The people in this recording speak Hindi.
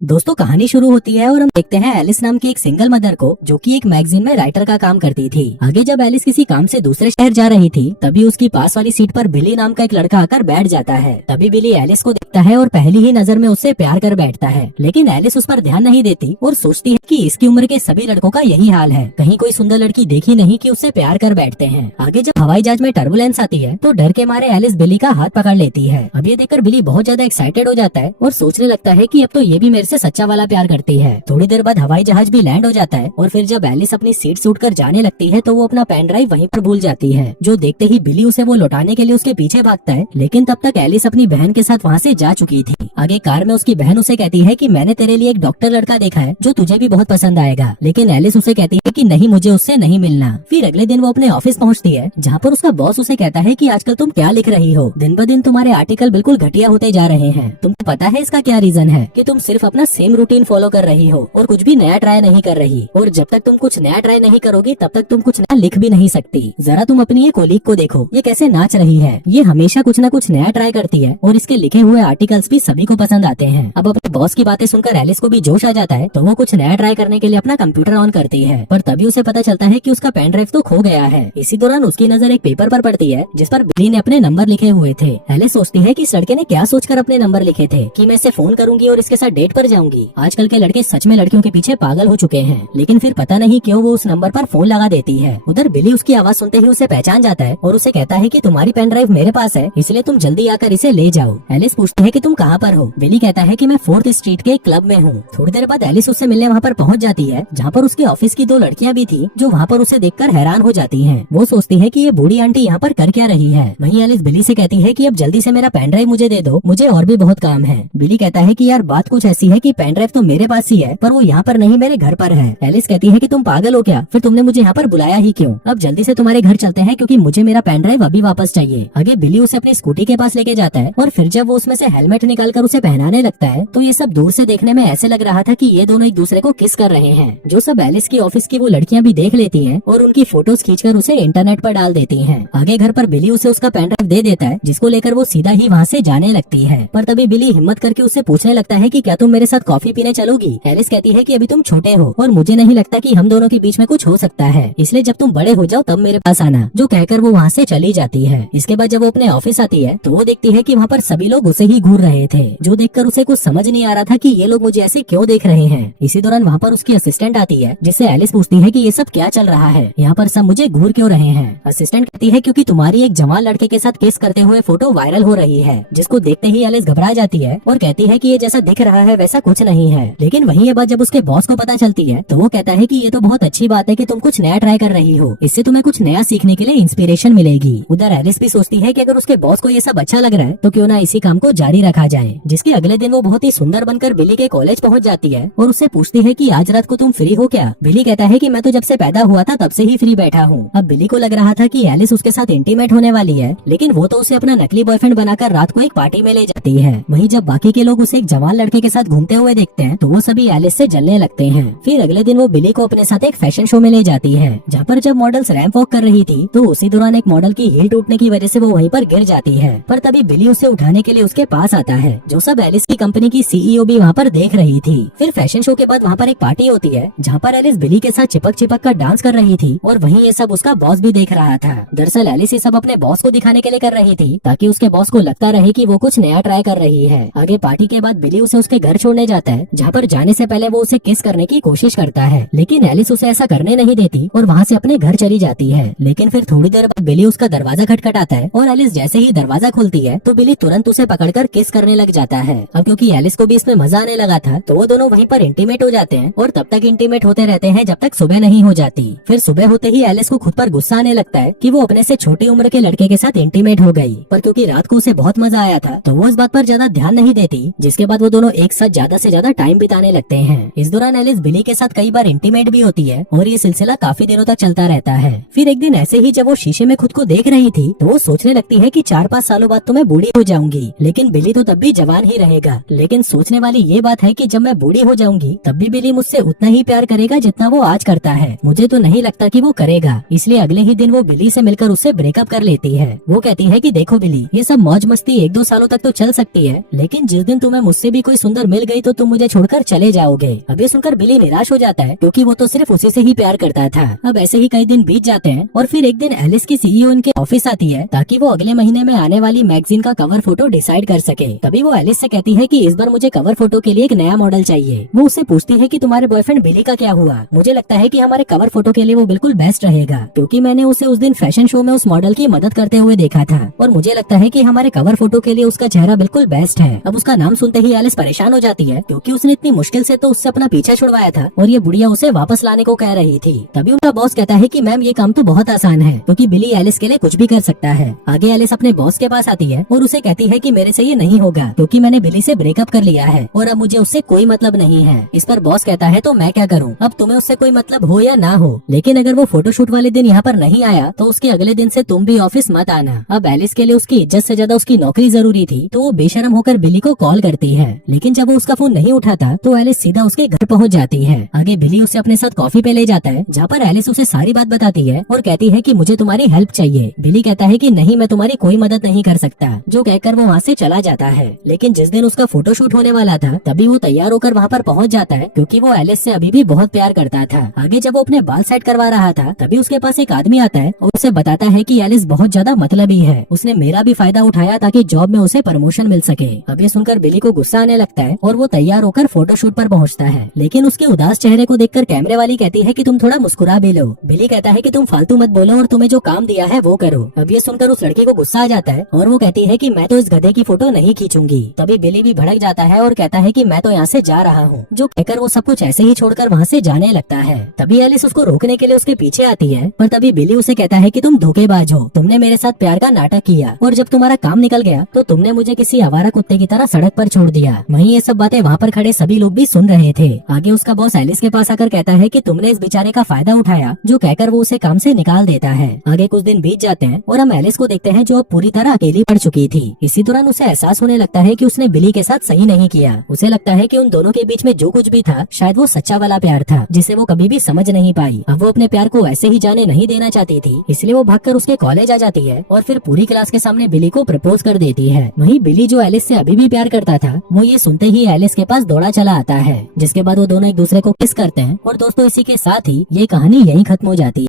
दोस्तों कहानी शुरू होती है और हम देखते हैं एलिस नाम की एक सिंगल मदर को, जो कि एक मैगजीन में राइटर का काम करती थी। आगे जब एलिस किसी काम से दूसरे शहर जा रही थी, तभी उसकी पास वाली सीट पर बिली नाम का एक लड़का आकर बैठ जाता है। तभी बिली एलिस को देखता है और पहली ही नजर में उससे प्यार कर बैठता है, लेकिन एलिस उस पर ध्यान नहीं देती और सोचती है कि इसकी उम्र के सभी लड़कों का यही हाल है, कहीं कोई सुंदर लड़की देखी नहीं कि उससे प्यार कर बैठते हैं। आगे जब हवाई जहाज में टर्बुलेंस आती है तो डर के मारे एलिस बिली का हाथ पकड़ लेती है। अब ये देखकर बिली बहुत ज्यादा एक्साइटेड हो जाता है और सोचने लगता है कि अब तो ये भी मेरे से सच्चा वाला प्यार करती है। थोड़ी देर बाद हवाई जहाज भी लैंड हो जाता है और फिर जब एलिस अपनी सीट से उठकर जाने लगती है तो वो अपना पेन ड्राइव वहीं पर भूल जाती है, जो देखते ही बिली उसे वो लौटाने के लिए उसके पीछे भागता है, लेकिन तब तक एलिस अपनी बहन के साथ वहाँ से जा चुकी थी। आगे कार में उसकी बहन उसे कहती है कि मैंने तेरे लिए एक डॉक्टर लड़का देखा है जो तुझे भी बहुत पसंद आएगा, लेकिन एलिस उसे कहती है कि नहीं, मुझे उससे नहीं मिलना। फिर अगले दिन वो अपने ऑफिस पहुँचती है, जहाँ पर उसका बॉस उसे कहता है कि आजकल तुम क्या लिख रही हो, दिन ब दिन तुम्हारे आर्टिकल बिल्कुल घटिया होते जा रहे हैं। तुमको पता है इसका क्या रीजन है? कि तुम सिर्फ अपना सेम रूटीन फॉलो कर रही हो और कुछ भी नया ट्राई नहीं कर रही, और जब तक तुम कुछ नया ट्राई नहीं करोगी तब तक तुम कुछ नया लिख भी नहीं सकती। जरा तुम अपनी ये कोलीग को देखो, ये कैसे नाच रही है, ये हमेशा कुछ न कुछ नया ट्राई करती है और इसके लिखे हुए आर्टिकल्स भी सभी को पसंद आते हैं। अब अपने बॉस की बातें सुनकर एलिस को भी जोश आ जाता है, तो वो कुछ नया ट्राई करने के लिए अपना कंप्यूटर ऑन करती है, पर तभी उसे पता चलता है कि उसका पेन ड्राइव तो खो गया है। इसी दौरान उसकी नजर एक पेपर पर पड़ती है जिस पर बिली ने अपने नंबर लिखे हुए थे। एलिस सोचती है कि इस लड़के ने क्या सोचकर अपने नंबर लिखे थे कि मैं इसे फोन करूंगी और इसके साथ डेट पर जाऊंगी। आजकल के लड़के सच में लड़कियों के पीछे पागल हो चुके हैं, लेकिन फिर पता नहीं क्यों वो उस नंबर पर फोन लगा देती है। उधर बिली उसकी आवाज सुनते ही उसे पहचान जाता है और उसे कहता है कि तुम्हारी पेन ड्राइव मेरे पास है, इसलिए तुम जल्दी आकर इसे ले जाओ। एलिस पूछती है कि तुम कहाँ पर हो? बिली कहता है कि मैं 4th स्ट्रीट के एक क्लब में हूँ। थोड़ी देर बाद एलिस उससे मिलने वहाँ पर पहुँच जाती है, जहाँ पर उसके ऑफिस की 2 लड़कियाँ भी थी, जो वहाँ पर उसे देखकर हैरान हो जाती है। वो सोचती है कि ये बूढ़ी आंटी यहाँ पर कर क्या रही है। वहीं एलिस बिली से कहती है कि अब जल्दी से मेरा पेन ड्राइव मुझे दे दो, मुझे और भी बहुत काम है। बिली कहता है कि यार बात कुछ ऐसी है कि पेन ड्राइव तो मेरे पास ही है, पर वो यहाँ पर नहीं, मेरे घर पर है। एलिस कहती है कि तुम पागल हो क्या? फिर तुमने मुझे यहाँ पर बुलाया ही क्यों? अब जल्दी से तुम्हारे घर चलते हैं क्योंकि मुझे मेरा पेन ड्राइव अभी वापस चाहिए। आगे बिली उसे अपनी स्कूटी के पास लेके जाता है और फिर जब वो उसमें से हेलमेट निकालकर उसे पहनाने लगता है तो ये सब दूर से देखने में ऐसे लग रहा था कि ये दोनों एक दूसरे को किस कर रहे हैं, जो सब एलिस की ऑफिस की वो लड़कियां भी देख लेती हैं और उनकी फोटोज खींचकर उसे इंटरनेट पर डाल देती हैं। आगे घर पर बिली उसे उसका पेन ड्राइव दे देता है, जिसको लेकर वो सीधा ही वहाँ से जाने लगती है। पर तभी बिली हिम्मत करके उससे पूछने लगता है कि क्या तुम मेरे साथ कॉफी पीने चलोगी? एलिस कहती है कि अभी तुम छोटे हो और मुझे नहीं लगता कि हम दोनों के बीच में कुछ हो सकता है, इसलिए जब तुम बड़े हो जाओ तब मेरे पास आना, जो कहकर वो वहाँ से चली जाती है। इसके बाद जब वो अपने ऑफिस आती है तो वो देखती है कि वहाँ पर सभी लोग उसे ही घूर रहे थे, जो देखकर उसे कुछ समझ नहीं आ रहा था कि ये लोग मुझे ऐसे क्यों देख रहे हैं। इसी दौरान वहाँ पर उसकी असिस्टेंट आती है, जिससे एलिस पूछती है कि ये सब क्या चल रहा है, यहाँ पर सब मुझे घूर क्यों रहे हैं। असिस्टेंट कहती है क्योंकि तुम्हारी एक जवान लड़के के साथ किस करते हुए फोटो वायरल हो रही है, जिसको देखते ही एलिस घबरा जाती है और कहती है कि ये जैसा दिख रहा है वैसा कुछ नहीं है। लेकिन वहीं ये बात जब उसके बॉस को पता चलती है तो वो कहता है कि ये तो बहुत अच्छी बात है कि तुम कुछ नया ट्राई कर रही हो, इससे तुम्हें कुछ नया सीखने के लिए इंस्पिरेशन मिलेगी। उधर एलिस भी सोचती है कि अगर उसके बॉस को ये सब अच्छा लग रहा है तो क्यों ना इसी काम को जारी रखा जाए। जिसके अगले दिन वो बहुत ही सुंदर बनकर बिली के कॉलेज पहुंच जाती है और उससे पूछती है कि आज रात को तुम फ्री हो क्या? बिली कहता है कि मैं तो जब से पैदा हुआ था तब से ही फ्री बैठा हूँ। अब बिली को लग रहा था कि एलिस उसके साथ इंटीमेट होने वाली है, लेकिन वो तो उसे अपना नकली बॉयफ्रेंड बनाकर रात को एक पार्टी में ले जाती है। वहीं जब बाकी के लोग उसे एक जवान लड़के के साथ घूमते हुए देखते हैं तो वो सभी एलिस से जलने लगते हैं। फिर अगले दिन वो बिली को अपने साथ एक फैशन शो में ले जाती है, जहाँ पर जब मॉडल्स रैंप वॉक कर रही थी तो उसी दौरान एक मॉडल की हील टूटने की वजह से वो वहीं पर गिर जाती है। पर तभी बिली उसे उठाने के लिए उसके पास आता है, जो सब एलिस की कंपनी की सीईओ भी वहाँ पर देख रही थी। फिर फैशन शो के बाद वहाँ पर एक पार्टी होती है, जहाँ पर एलिस बिली के साथ चिपक चिपक कर डांस कर रही थी और वहीं ये सब उसका बॉस भी देख रहा था। दरअसल एलिस ये सब अपने बॉस को दिखाने के लिए कर रही थी, ताकि उसके बॉस को लगता रहे कि वो कुछ नया ट्राई कर रही है। आगे पार्टी के बाद बिली उसे उसके घर छोड़ने जाता है, जहाँ पर जाने से पहले वो उसे किस करने की कोशिश करता है, लेकिन एलिस उसे ऐसा करने नहीं देती और वहाँ से अपने घर चली जाती है। लेकिन फिर थोड़ी देर बाद बिली उसका दरवाजा खटखटाता है और एलिस जैसे ही दरवाजा खोलती है तो बिली तुरंत उसे पकड़कर किस करने लग जाता है। अब क्योंकि एलिस को भी इसमें मजा आने लगा था तो वो दोनों वहीं पर इंटीमेट हो जाते हैं और तब तक इंटीमेट होते रहते हैं जब तक सुबह नहीं हो जाती। फिर सुबह होते ही एलिस को खुद पर गुस्सा आने लगता है कि वो अपने से छोटी उम्र के लड़के के साथ इंटीमेट हो गई, पर क्योंकि रात को उसे बहुत मजा आया था तो वो इस बात पर ज्यादा ध्यान नहीं देती। जिसके बाद वो दोनों एक साथ ज्यादा से ज्यादा टाइम बिताने लगते हैं। इस दौरान एलिस बिली के साथ कई बार इंटीमेट भी होती है और ये सिलसिला काफी दिनों तक चलता रहता है। फिर एक दिन ऐसे ही जब वो शीशे में खुद को देख रही थी तो वो सोचने लगती है कि 4-5 सालों बाद तो मैं बूढ़ी हो जाऊंगी, लेकिन बिली तो तब भी जवान ही रहेगा। लेकिन सोचने वाली ये बात है कि जब मैं बूढ़ी हो जाऊंगी तब भी बिली मुझसे उतना ही प्यार करेगा जितना वो आज करता है। मुझे तो नहीं लगता कि वो करेगा, इसलिए अगले ही दिन वो बिली से मिलकर उससे ब्रेकअप कर लेती है। वो कहती है कि देखो बिली, ये सब मौज मस्ती 1-2 सालों तक तो चल सकती है, लेकिन जिस दिन तुम्हें मुझसे भी कोई सुंदर मिल गई तो तुम मुझे छोड़कर चले जाओगे। अब ये सुनकर बिली निराश हो जाता है क्योंकि वो तो सिर्फ उसी से ही प्यार करता था। अब ऐसे ही कई दिन बीत जाते हैं और फिर एक दिन एलिस की सीईओ इनके ऑफिस आती है ताकि वो अगले महीने में आने वाली मैगजीन का कवर फोटो डिसाइड कर सके। तभी वो एलिस से कहती है कि इस बार मुझे कवर फोटो के लिए एक नया मॉडल चाहिए। वो उससे पूछती है कि तुम्हारे बॉयफ्रेंड बिली का क्या हुआ। मुझे लगता है कि हमारे कवर फोटो के लिए वो बिल्कुल बेस्ट रहेगा क्योंकि मैंने उसे उस दिन फैशन शो में उस मॉडल की मदद करते हुए देखा था और मुझे लगता है कि हमारे कवर फोटो के लिए उसका चेहरा बिल्कुल बेस्ट है। अब उसका नाम सुनते ही एलिस परेशान हो जाती है क्योंकि उसने इतनी मुश्किल से तो उससे अपना पीछा छुड़वाया था और ये बुढ़िया उसे वापस लाने को कह रही थी। तभी उनका बॉस कहता है कि मैम ये काम तो बहुत आसान है क्योंकि बिली एलिस के लिए कुछ भी कर सकता है। आगे एलिस अपने बॉस के पास आती है और उसे कहती है कि मेरे से ये नहीं होगा क्योंकि मैंने बिली से ब्रेकअप कर लिया है और अब मुझे उससे कोई मतलब नहीं है। इस पर बॉस कहता है तो मैं क्या करूँ, अब तुम्हें उससे कोई मतलब हो या ना हो, लेकिन अगर वो फोटोशूट वाले दिन यहाँ पर नहीं आया तो उसके अगले दिन से तुम भी ऑफिस मत आना। अब एलिस के लिए उसकी इज्जत से ज्यादा उसकी नौकरी जरूरी थी तो वो बेशरम होकर बिली को कॉल करती है, लेकिन जब वो उसका फोन नहीं उठाता तो एलिस सीधा उसके घर पहुँच जाती है। आगे बिली उसे अपने साथ कॉफी पे ले जाता है जहाँ पर एलिस उसे सारी बात बताती है और कहती है कि मुझे तुम्हारी हेल्प चाहिए। बिली कहता है कि नहीं, मैं तुम्हारी कोई मदद नहीं कर सकता, जो कहकर वो वहाँ से चला जाता है। लेकिन जिस दिन उसका फोटोशूट होने वाला था तभी वो तैयार होकर वहाँ पर पहुँच जाता है क्योंकि वो एलिस से अभी भी बहुत प्यार करता था। आगे जब वो अपने बाल सेट करवा रहा था तभी उसके पास एक आदमी आता है और उसे बताता है कि एलिस बहुत ज्यादा मतलबी है, उसने मेरा भी फायदा उठाया ताकि जॉब में उसे प्रमोशन मिल सके। अब ये सुनकर बिली को गुस्सा आने लगता है और वो तैयार होकर फोटोशूट पर पहुँचता है, लेकिन उसके उदास चेहरे को देखकर कैमरे वाली कहती है कि तुम थोड़ा मुस्कुरा भी लो। बिली कहता है कि तुम फालतू मत बोलो और तुम्हें जो काम दिया है वो करो। अब ये सुनकर उस लड़की को गुस्सा आ जाता है और वो कहती है कि मैं तो इस गधे की फोटो नहीं खींचूंगी। तभी बिली भी भड़क जाता है और कहता है कि मैं तो यहाँ से जा रहा हूँ, जो कहकर वो सब कुछ ऐसे ही छोड़कर वहाँ से जाने लगता है। तभी एलिस उसको रोकने के लिए उसके पीछे आती है पर तभी बिली उसे कहता है कि तुम धोखेबाज हो, तुमने मेरे साथ प्यार का नाटक किया और जब तुम्हारा काम निकल गया तो तुमने मुझे किसी आवारा कुत्ते की तरह सड़क पर छोड़ दिया। वहीं ये सब बातें वहाँ पर खड़े सभी लोग भी सुन रहे थे। आगे उसका बॉस एलिस के पास आकर कहता है कि तुमने इस बेचारे का फायदा उठाया, जो कहकर वो उसे काम से निकाल देता है। आगे कुछ दिन बीत जाते हैं और हम एलिस को देखते हैं जो अब पूरी तरह अकेली पड़ चुकी थी। इसी दौरान उसे एहसास होने लगता है कि उसने बिली के साथ सही नहीं किया। उसे लगता है कि उन दोनों के बीच में जो कुछ भी था शायद वो सच्चा वाला प्यार था जिसे वो कभी भी समझ नहीं पाई। अब वो अपने प्यार को ऐसे ही जाने नहीं देना चाहती थी, इसलिए वो भागकर उसके कॉलेज आ जाती है और फिर पूरी क्लास के सामने बिली को प्रपोज कर देती है। वहीं बिली जो एलिस से अभी भी प्यार करता था वो ये सुनते ही एलिस के पास दौड़ा चला आता है, जिसके बाद वो दोनों एक दूसरे को किस करते हैं। और दोस्तों इसी के साथ ही ये कहानी यहीं खत्म हो जाती है।